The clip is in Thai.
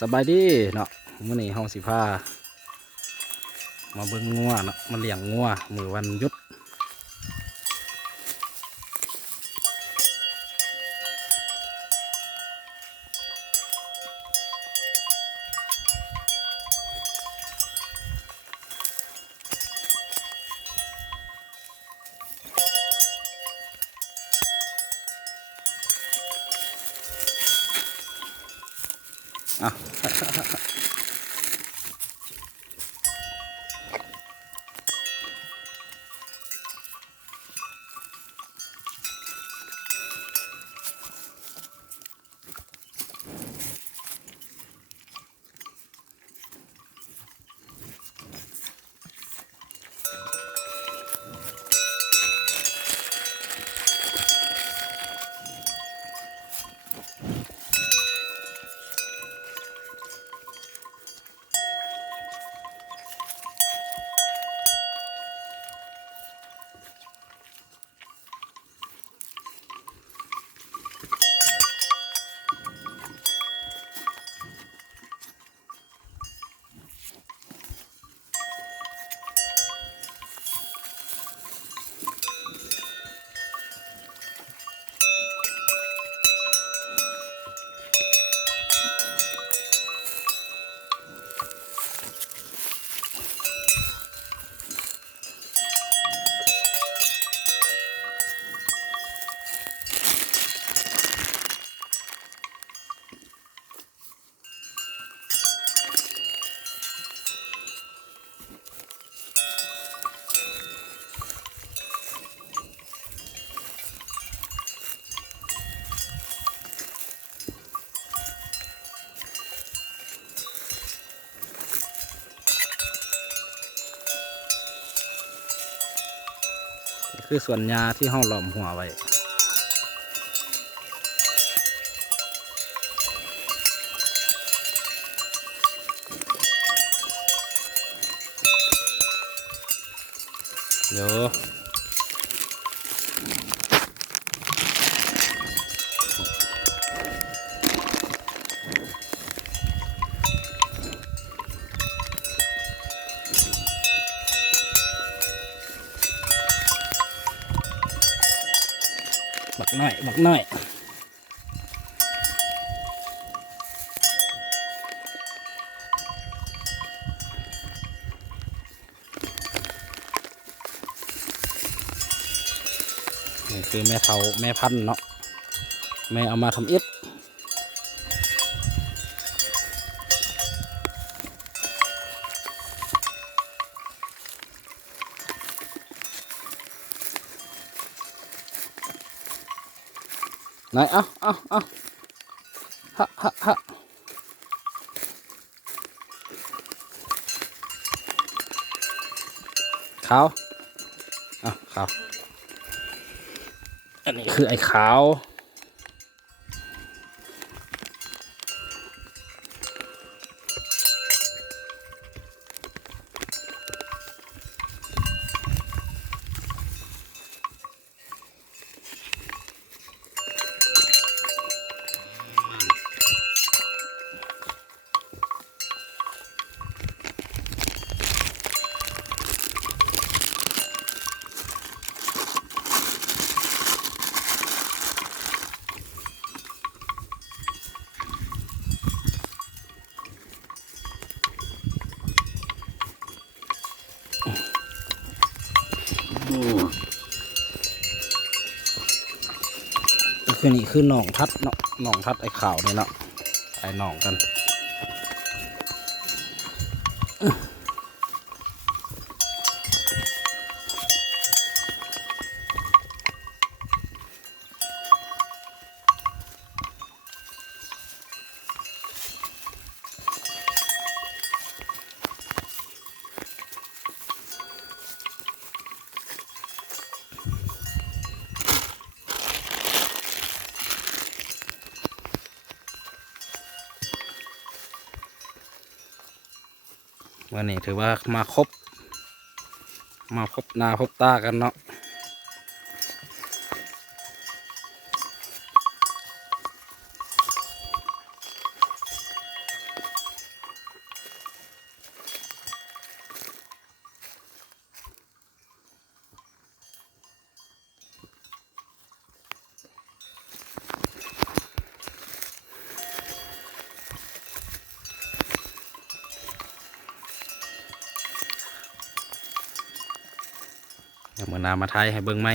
สบายดีเนาะมื้อนี้เฮาสิพามาเบิ่งงัวเนาะมาเลี้ยงงัวมื้อวันหยุดอ่ะนี่คือส่วนหญ้าที่เฮาล้อมหัวไว้เดี๋ยวบักน้อยบักน้อยนี่คือแม่เฒ่าแม่พันธุ์เนาะแม่เอามาทำอิฐไหนเอาฮะขาวขาวอันนี้คือไอ้ขาวคือนี่คือหนองทัดเนาะหนองทัดไอ้ขาวนี่เนาะไอ้หนองกันวันนี้ถือว่ามาครบหน้าครบตากันเนาะ เมื่อหนามาไทยให้เบิ่งไหม